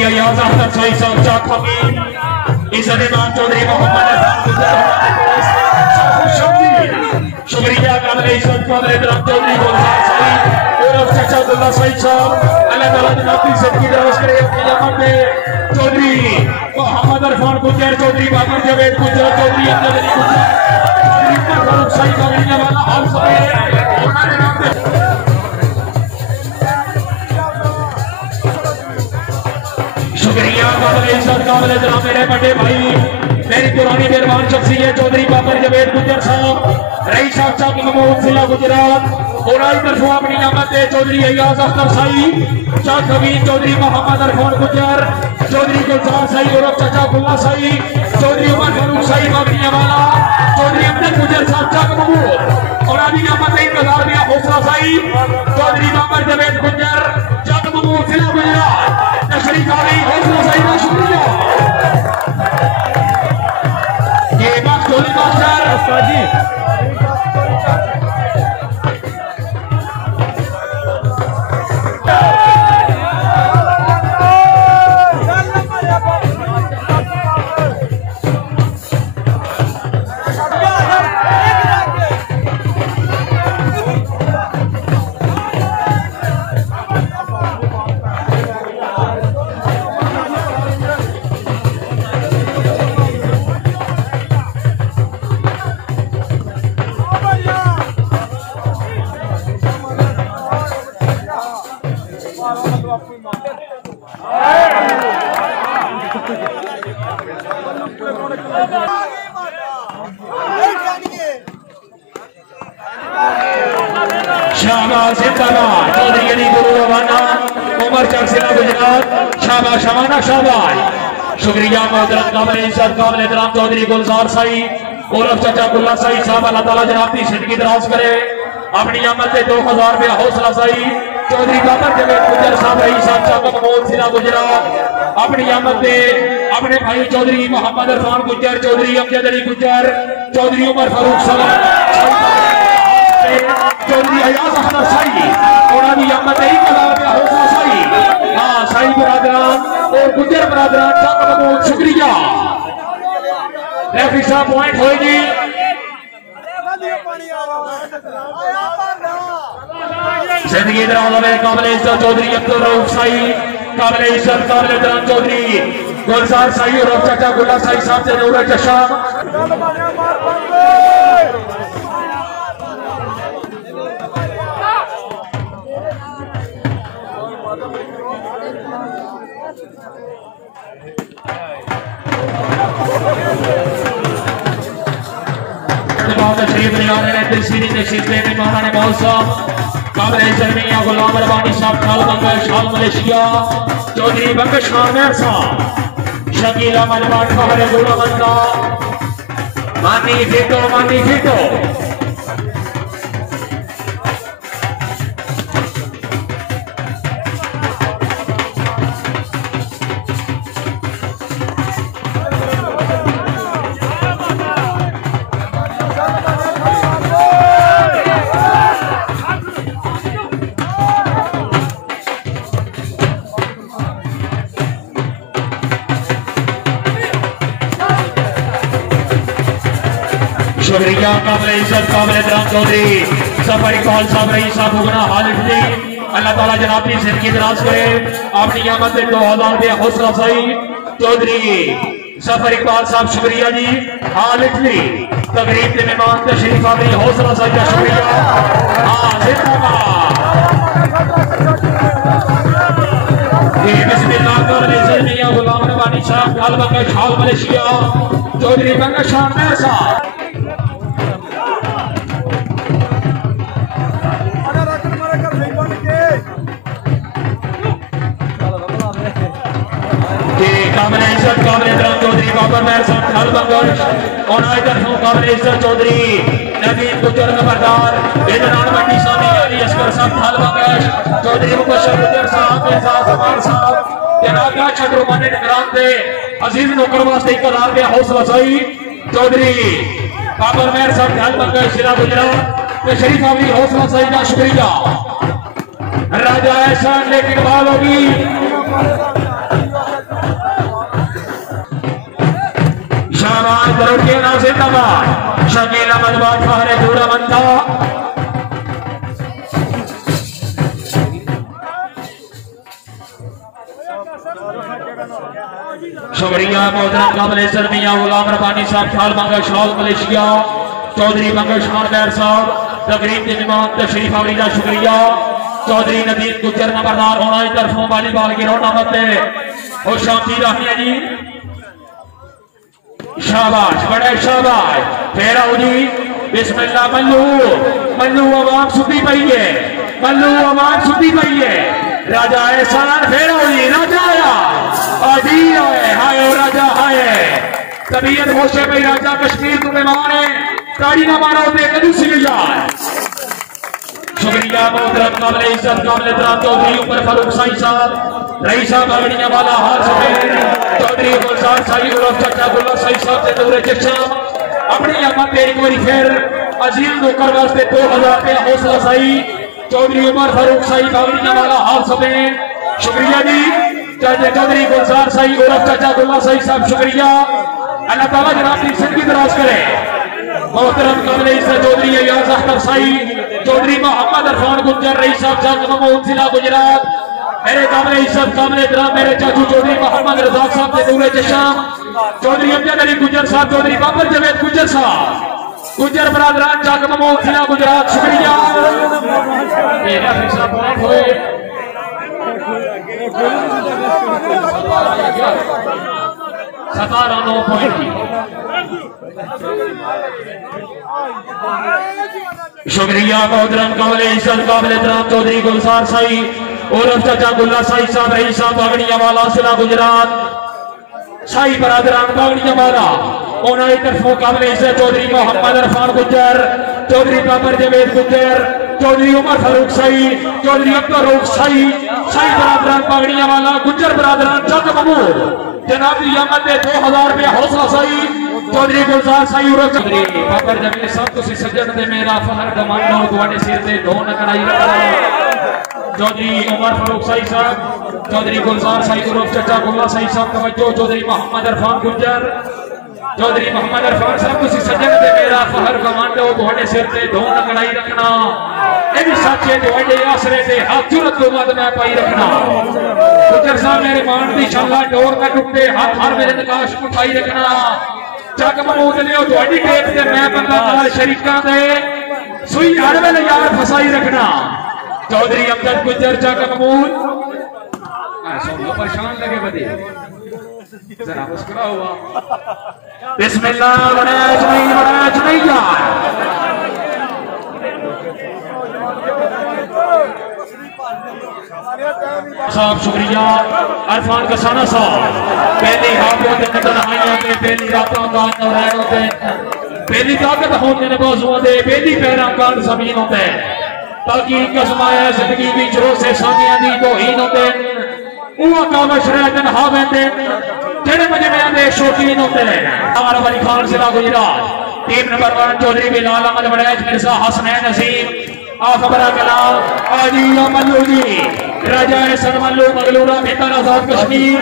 चौधरी अयाज अख्तर साई साहब चाखमी इज़्ज़त इमाम चौधरी मोहम्मद शुक्रिया काबिल इज़्ज़त काबिल एहतराम चौधरी गुलजार साई और चाचा अब्दुल्ला साई साहब अल्लाह ताला जनाब की जिंदगी दराज करे क़यामत में चौधरी मोहम्मद अरफान गुजर चौधरी बाबर जवेद गुजर चौधरी अब्दुल अली गुजर फारूक साई काबिल वाला आप सब शुक्रिया काबिल इज़्ज़त काबिल एहतराम मेरे बड़े भाई मेरी पुरानी मेहरबान शख्सियत चौधरी बाबर जवेद गुजर साहब रईस साहब चक महमूद जिला गुजरात और आई तरफों अपनी नामत चौधरी अयाज अख्तर साई चक अमीन चौधरी मोहम्मद अरफान गुजर चौधरी गुलजार साई और चाचा अब्दुल्ला साई चौधरी उमर फारूक साई बाबरिया वाला चौधरी अब्दुल गुजर साहब चक महमूद और अभी नामत इंतजार में हौसला साई चौधरी बाबर जवेद गुजर चक महमूद जिला गुजरात तशरीफ आ गई हौसला साई का शुक्रिया ये बात टोली मास्टर जी शाहबाज जिंदाबाद चौधरी अली गुरु रवाना उमर चक जिला गुजरात शाहबाज शमाना शाहबाज शुक्रिया मोहतरम काबिल इज़्ज़त काबिल एहतराम चौधरी गुलजार साई और चाचा अब्दुल्ला साई साहब अल्लाह ताला जनाब की जिंदगी दराज करे अपनी आमद से 2000 रुपया हौसला साई चौधरी बाबर जवेद गुजर साहब रईस साहब चक महमूद जिला गुजरात अपनी आमद से अपने भाई चौधरी मोहम्मद अरफान गुजर चौधरी अमजद अली गुजर चौधरी उमर फारूक साहब चौधरी अयाज अख्तर साई और अभी अहमद हौसला साई हाँ साई बरादरान और गुजर बरादरान चक महमूद शुक्रिया रेफरी साहब पॉइंट होगी जिंदगी दराज में काबिल इज़्ज़त चौधरी अब्दुल रऊफ साई काबिल इज़्ज़त काबिल एहतराम चौधरी गुलजार साई और चाचा अब्दुल्ला साई साहब से नूर चशम गुलाम रबानी साहब खाल बंगश हाल मलेशिया चौधरी बंगश खान साहब शकीला मलबान खबर गुड़ा बंदा मानी फिटो शुक्रिया काबिल इज़्ज़त काबिल एहतराम चौधरी सफर इकबाल साहब रईस साहब उगना हाल अल्लाह ताला जनाब की जिंदगी दराज करे अपनी आमद से 2000 रुपया हौसला साई चौधरी सफर इकबाल साहब शुक्रिया जी हाल तकरीब के मेहमान तशरीफ आ गई हौसला साई का शुक्रिया हाँ जिंदाबाद गुलाम रबानी साहब खाल बंगश हाल मलेशिया चौधरी बंगश खान साहब काबिल इज़्ज़त काबिल एहतराम चौधरी बाबर महर साहब खाल बंगश और आई तरफों काबिल इज़्ज़त चौधरी नवीन गुजर खबरदार बेदरान मंडी साहब अली असगर साहब खाल बंगश चौधरी मुबशर गुजर साहब एजाज अमान साहब जनाब का छटरो माने निगरान दे अजीज नौकर वास्ते 1000 रुपया हौसला साई चौधरी बाबर महर साहब खाल बंगश जिला गुजरात में शरीफ अली हौसला साई का शुक्रिया राजा एहसान लेकिन बाल होगी करोड़ के नाम जिंदाबाद शकील अहमद फहरे पूरा मंदा शुक्रिया मोहतरम काबिल इज्जत मियां गुलाम रब्बानी साहब खाल मंगल शॉल मलेशिया चौधरी मंगल शान बैर साहब तकरीब के मेहमान तशरीफ आवरीदा शुक्रिया चौधरी नदीम गुजर नंबरदार होना तरफों वालीबॉल की रौनक और शांति रखिए जी शाबाश बड़े शाबाश फेरा जी बिस्मिल्लाह मल्लू मल्लू आवाम सुधी पई है मल्लू आवाम सुधी पई है राजा एहसान फेरा जी राजा आया आजी आए हाय राजा हाय तबीयत होशे भाई राजा कश्मीर को मेहमान है ताड़ी ना मारा होते कदू सी यार शुक्रिया मोहतरम काबिल इज्जत काबिल एहतराम चौधरी उमर फारूक साईं साहब रईस साहब अगड़िया वाला हाल सफेद चौधरी गुलजार साईं और चाचा गुल्ला साईं साहब से दूर चचा अपनी अमन एक बार फिर अजीम नौकर वास्ते 2000 रुपया हौसला साई चौधरी उमर फारूक साईं अगड़िया वाला हाल सफेद शुक्रिया जी चाचा चौधरी गुलजार साईं और चाचा गुल्ला साईं साहब शुक्रिया अल्लाह ताला जनाब की जिंदगी दराज करे मोहतरम काबिल इज्जत चौधरी अयाज अख्तर साईं चौधरी मोहम्मद अरफान गुज्जर रईस साहब जंग महमूद जिला गुजरात मेरे काबिल इज्जत काबिल एहतराम मेरे चाचू चौधरी मोहम्मद रजाक साहब के दूर चश्म चौधरी अमजद अली गुज्जर साहब चौधरी बाबर जवेद गुज्जर साहब गुज्जर बरादरान जंग महमूद जिला गुजरात शुक्रिया सतारा 9 पॉइंट की शुक्रिया मोहतरम काबिल इज्जत काबिल एहतराम चौधरी गुलजार साई और चाचा गुल्ला साई साहब रईस साहब बागड़िया वाला जिला गुजरात साई बरादरान बागड़िया वाला उन्होंने तरफों काबिल इज्जत चौधरी मोहम्मद अरफान गुज्जर चौधरी बाबर जवेद गुज्जर चौधरी उमर फारूक साई चौधरी अब्दुल रूफ साई साई बरादरान बागड़िया वाला गुज्जर बरादरान जग महमूद जनाबी अहमद ने 2000 रुपया हौसला साई चौधरी गुलजार साई और चौधरी बाबर जवेद साहब तुसी सज्जन दे मेरा फखर दमानो तुहाडे सिर ते धो न कढ़ाई रखा चौधरी उमर फारूक साई साहब चौधरी गुलजार साई और चाचा गुल्ला साई साहब तवज्जो चौधरी मोहम्मद अरफान गुज्जर चौधरी मोहम्मद अरफान साहब तुसी सज्जन दे मेरा फखर कमांडो तुहाडे सिर ते धो न कढ़ाई रखना ए भी सच्चे तुहाडे आसरे ते हाथ जुरत तो मद मैं पाई रखना गुज्जर साहब मेरे मान दी शाला डोर ना टुटे हाथ हर मेरे नकाश उठाई रखना जग महमूद लियो तुहाडी टेप ते मैं बंदा नाल शरीकां दे सुई हर वेले यार फसाई रखना चौधरी अमजद गुज्जर जग महमूद सुनो परेशान लगे बदे जरा मुस्कुरा हुआ बिस्मिल्लाह बड़ा नहीं यार साहब शुक्रिया अरफान कसाना साहब पहली हाथों के नजर आइया के पहली रातों का नौरैनों के पहली ताकत होने ने बाजुओं दे पहली पैरा कान जमीन होते ताकि कसमाया जिंदगी विच रोसे सामियां दी तौहीन होते उवा का मशरतन हावेंदे जेड़े मजमे दे शौकीन होते हमारा वली खान जिला गुजरात टीम नंबर 1 चौधरी बिलाल अहमद वड़ैच मिर्जा हसनैन नसीम आखबरा कलाम आजी मल्लू जी राजा सरमल्लू मगलूरा बेहतर आजाद कश्मीर